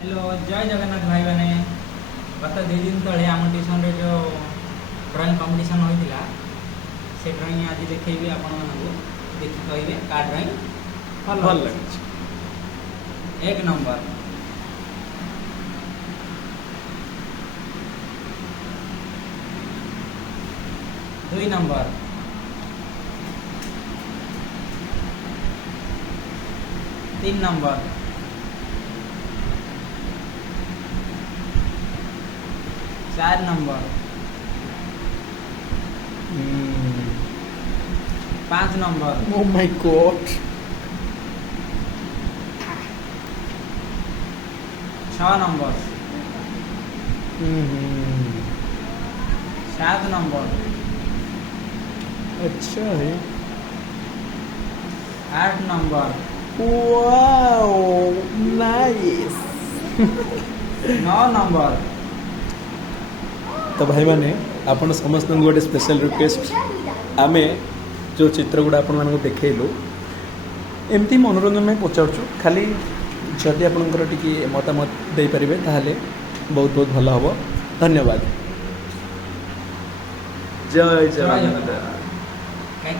Hello जय जगन्नाथ भाई मैंने गत 2 दिन तले आम ट्यूशन जो ड्रॉइंग कंपटीशन होता से ड्रॉइंग आज देखी आपण देखी कहे का ड्रॉइंग भल भल लगे लगे। 1 number 2 number 3 number 4 number 5 number Oh my god. 6 number 7 number अच्छा है। 8 नंबर वाओ नाइस। 9 नंबर तो भाई माने आपण समस्त गोटे स्पेशल रिक्वेस्ट आमे जो चित्र गुड़ा आपण मानक देखैलु एमती मनोरंजन में पचारछु खाली जदि आपणकर टिके मतामत दे पारिबे ताहले बहुत बहुत भल हबो। धन्यवाद। जय जगन्नाथ। कहीं